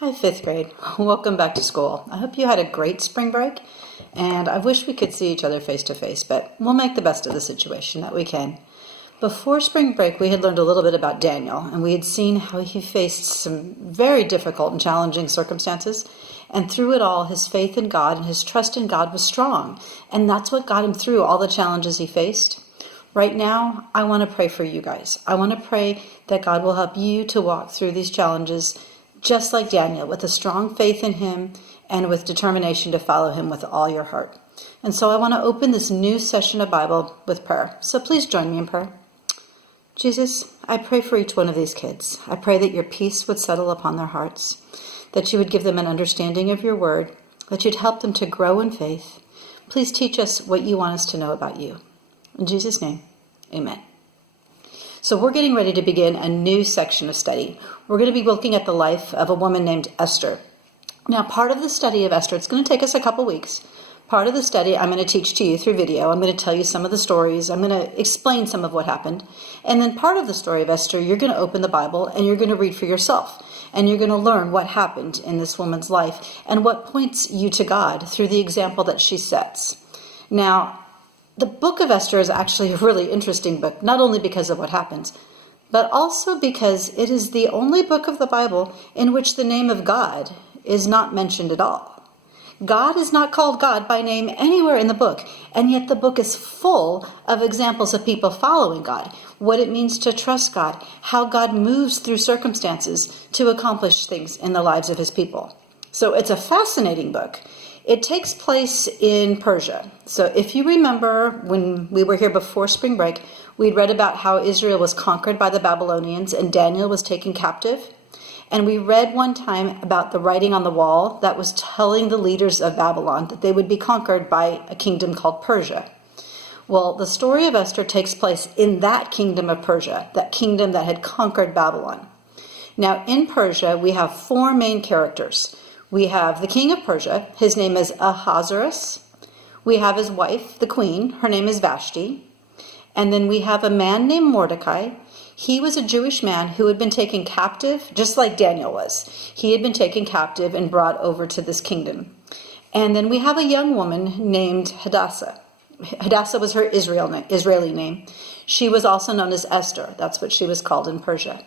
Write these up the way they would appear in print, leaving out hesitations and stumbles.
Hi, fifth grade. Welcome back to school. I hope you had a great spring break, and I wish we could see each other face to face, but we'll make the best of the situation that we can. Before spring break, we had learned a little bit about Daniel, and we had seen how he faced some very difficult and challenging circumstances, and through it all, his faith in God and his trust in God was strong, and that's what got him through all the challenges he faced. Right now, I want to pray for you guys. I want to pray that God will help you to walk through these challenges just like Daniel, with a strong faith in him and with determination to follow him with all your heart. And so I want to open this new session of Bible with prayer. So please join me in prayer. Jesus, I pray for each one of these kids. I pray that your peace would settle upon their hearts, that you would give them an understanding of your word, that you'd help them to grow in faith. Please teach us what you want us to know about you. In Jesus' name, amen. So we're getting ready to begin a new section of study. We're going to be looking at the life of a woman named Esther. Now, part of the study of Esther, it's going to take us a couple weeks. Part of the study I'm going to teach to you through video. I'm going to tell you some of the stories. I'm going to explain some of what happened. And then part of the story of Esther, you're going to open the Bible and you're going to read for yourself. And you're going to learn what happened in this woman's life and what points you to God through the example that she sets. Now, the book of Esther is actually a really interesting book, not only because of what happens, but also because it is the only book of the Bible in which the name of God is not mentioned at all. God is not called God by name anywhere in the book, and yet the book is full of examples of people following God, what it means to trust God, how God moves through circumstances to accomplish things in the lives of his people. So it's a fascinating book. It takes place in Persia. So if you remember when we were here before spring break, we'd read about how Israel was conquered by the Babylonians and Daniel was taken captive. And we read one time about the writing on the wall that was telling the leaders of Babylon that they would be conquered by a kingdom called Persia. Well, the story of Esther takes place in that kingdom of Persia, that kingdom that had conquered Babylon. Now, in Persia, we have four main characters. We have the king of Persia. His name is Ahasuerus. We have his wife, the queen. Her name is Vashti. And then we have a man named Mordecai. He was a Jewish man who had been taken captive, just like Daniel was. He had been taken captive and brought over to this kingdom. And then we have a young woman named Hadassah. Hadassah was her Israeli name. She was also known as Esther. That's what she was called in Persia.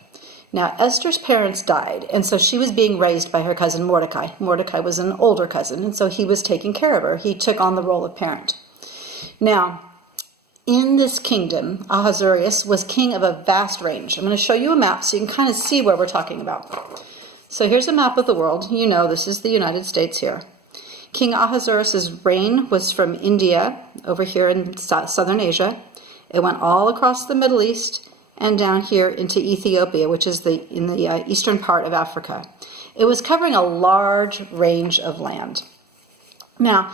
Now, Esther's parents died, and so she was being raised by her cousin Mordecai. Mordecai was an older cousin, and so he was taking care of her. He took on the role of parent. Now, in this kingdom, Ahasuerus was king of a vast range. I'm going to show you a map so you can kind of see where we're talking about. So here's a map of the world. You know this is the United States here. King Ahasuerus' reign was from India, over here in southern Asia. It went all across the Middle East and down here into Ethiopia, which is in the eastern part of Africa. It was covering a large range of land. Now,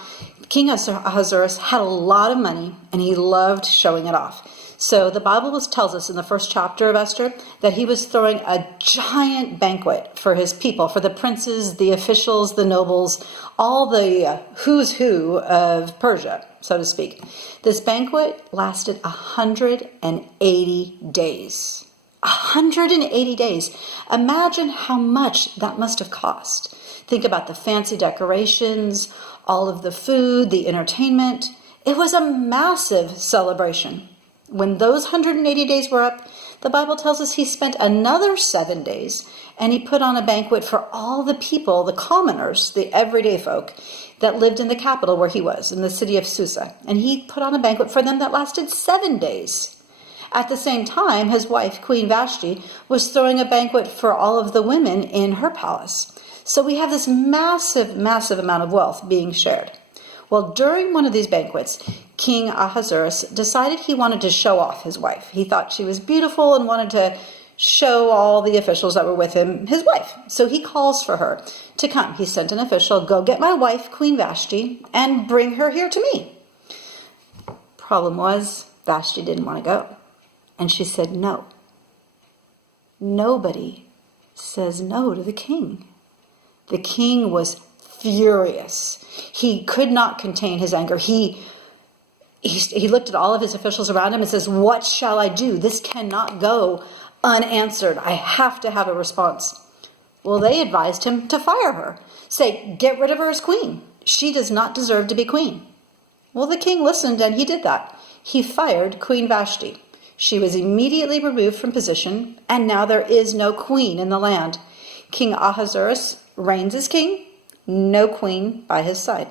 King Ahasuerus had a lot of money, and he loved showing it off. So the Bible tells us in the first chapter of Esther that he was throwing a giant banquet for his people, for the princes, the officials, the nobles, all the who's who of Persia, so to speak. This banquet lasted 180 days. 180 days. Imagine how much that must have cost. Think about the fancy decorations, all of the food, the entertainment. It was a massive celebration. When those 180 days were up, the Bible tells us he spent another 7 days and he put on a banquet for all the people, the commoners, the everyday folk that lived in the capital where he was, in the city of Susa. And he put on a banquet for them that lasted 7 days. At the same time, his wife, Queen Vashti, was throwing a banquet for all of the women in her palace. So we have this massive, massive amount of wealth being shared. Well, during one of these banquets, King Ahasuerus decided he wanted to show off his wife. He thought she was beautiful and wanted to show all the officials that were with him his wife. So he calls for her to come. He sent an official, go get my wife, Queen Vashti, and bring her here to me. Problem was, Vashti didn't want to go. And she said no. Nobody says no to the king. The king was furious. He could not contain his anger. He looked at all of his officials around him and says, what shall I do? This cannot go unanswered. I have to have a response. Well, they advised him to fire her. Say, get rid of her as queen. She does not deserve to be queen. Well, the king listened and he did that. He fired Queen Vashti. She was immediately removed from position, and now there is no queen in the land. King Ahasuerus reigns as king, no queen by his side.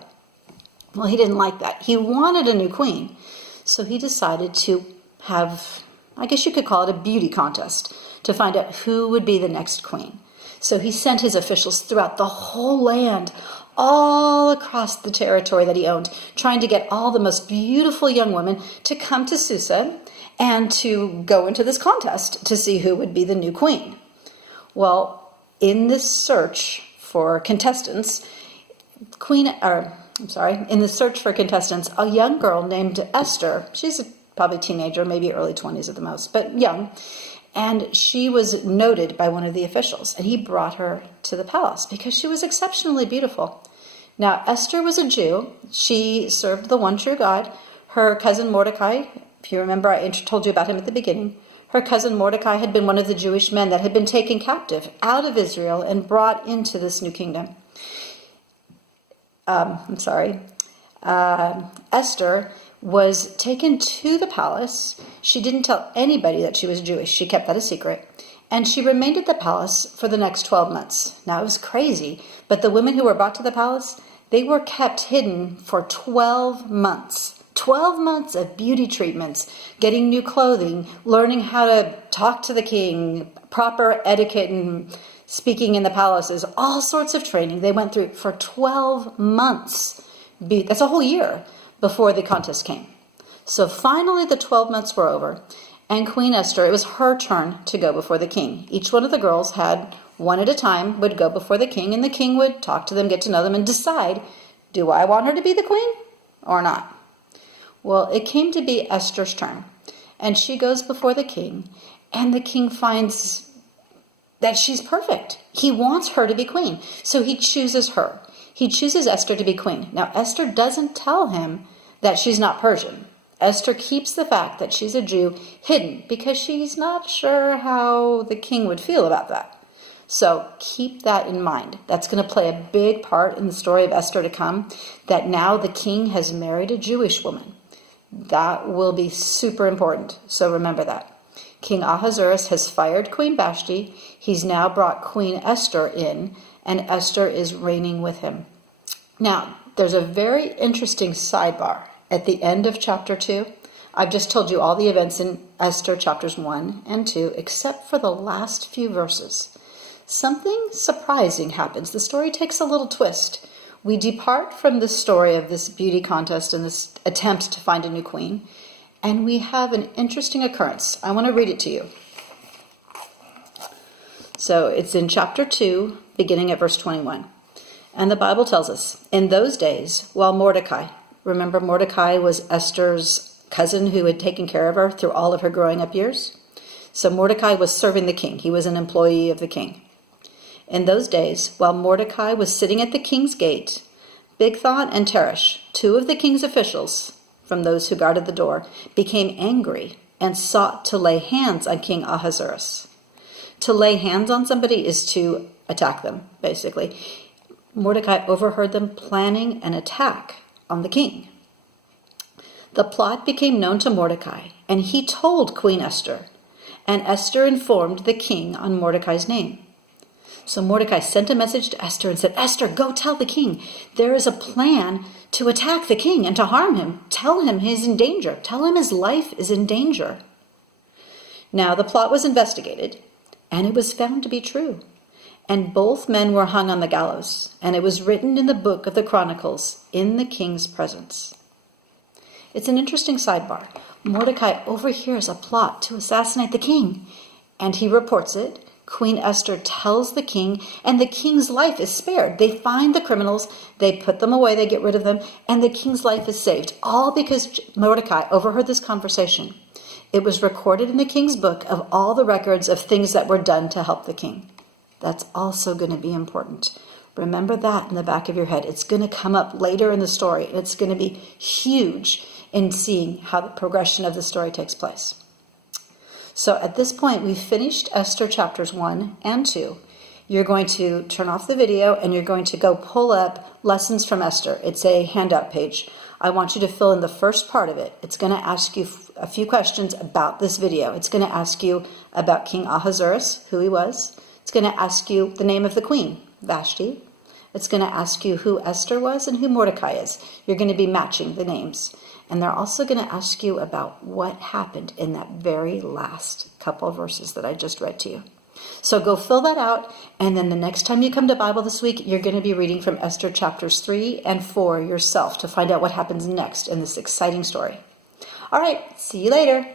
Well, he didn't like that. He wanted a new queen. So he decided to have, I guess you could call it a beauty contest, to find out who would be the next queen. So he sent his officials throughout the whole land, all across the territory that he owned, trying to get all the most beautiful young women to come to Susa and to go into this contest to see who would be the new queen. Well, in this search for contestants, in the search for contestants, a young girl named Esther, she's probably a teenager, maybe early 20s at the most, but young, and she was noted by one of the officials, and he brought her to the palace because she was exceptionally beautiful. Now, Esther was a Jew. She served the one true God. Her cousin Mordecai, if you remember, I told you about him at the beginning. Her cousin Mordecai had been one of the Jewish men that had been taken captive out of Israel and brought into this new kingdom. Esther was taken to the palace. She didn't tell anybody that she was Jewish. She kept that a secret. And she remained at the palace for the next 12 months. Now, it was crazy, but the women who were brought to the palace, they were kept hidden for 12 months. 12 months of beauty treatments, getting new clothing, learning how to talk to the king, proper etiquette and speaking in the palaces, all sorts of training they went through for 12 months. That's a whole year before the contest came. So finally the 12 months were over, and Queen Esther, it was her turn to go before the king. Each one of the girls had one at a time, would go before the king, and the king would talk to them, get to know them, and decide, do I want her to be the queen or not? Well, it came to be Esther's turn, and she goes before the king, and the king finds that she's perfect. He wants her to be queen, so he chooses her. He chooses Esther to be queen. Now, Esther doesn't tell him that she's not Persian. Esther keeps the fact that she's a Jew hidden because she's not sure how the king would feel about that. So keep that in mind. That's going to play a big part in the story of Esther to come, that now the king has married a Jewish woman. That will be super important. So remember that. King Ahasuerus has fired Queen Vashti. He's now brought Queen Esther in, and Esther is reigning with him. Now, there's a very interesting sidebar at the end of chapter 2. I've just told you all the events in Esther chapters 1 and 2, except for the last few verses. Something surprising happens. The story takes a little twist. We depart from the story of this beauty contest and this attempt to find a new queen, and we have an interesting occurrence. I want to read it to you. So it's in chapter 2, beginning at verse 21. And the Bible tells us, in those days, while Mordecai, remember Mordecai was Esther's cousin who had taken care of her through all of her growing up years? So Mordecai was serving the king. He was an employee of the king. In those days, while Mordecai was sitting at the king's gate, Bigthan and Teresh, two of the king's officials, from those who guarded the door, became angry and sought to lay hands on King Ahasuerus. To lay hands on somebody is to attack them, basically. Mordecai overheard them planning an attack on the king. The plot became known to Mordecai, and he told Queen Esther, and Esther informed the king on Mordecai's name. So Mordecai sent a message to Esther and said, Esther, go tell the king. There is a plan to attack the king and to harm him. Tell him he's in danger. Tell him his life is in danger. Now the plot was investigated, and it was found to be true. And both men were hung on the gallows, and it was written in the book of the Chronicles in the king's presence. It's an interesting sidebar. Mordecai overhears a plot to assassinate the king, and he reports it. Queen Esther tells the king, and the king's life is spared. They find the criminals, they put them away, they get rid of them, and the king's life is saved, all because Mordecai overheard this conversation. It was recorded in the king's book of all the records of things that were done to help the king. That's also going to be important. Remember that in the back of your head. It's going to come up later in the story, and it's going to be huge in seeing how the progression of the story takes place. So at this point, we've finished Esther chapters 1 and 2. you're going to turn off the video and you're going to go pull up Lessons from Esther. It's a handout page. I want you to fill in the first part of it. It's going to ask you a few questions about this video. It's going to ask you about King Ahasuerus, who he was. It's going to ask you the name of the queen, Vashti. It's going to ask you who Esther was and who Mordecai is. You're going to be matching the names. And they're also going to ask you about what happened in that very last couple of verses that I just read to you. So go fill that out, and then the next time you come to Bible this week, you're going to be reading from Esther chapters 3 and 4 yourself to find out what happens next in this exciting story. All right, see you later.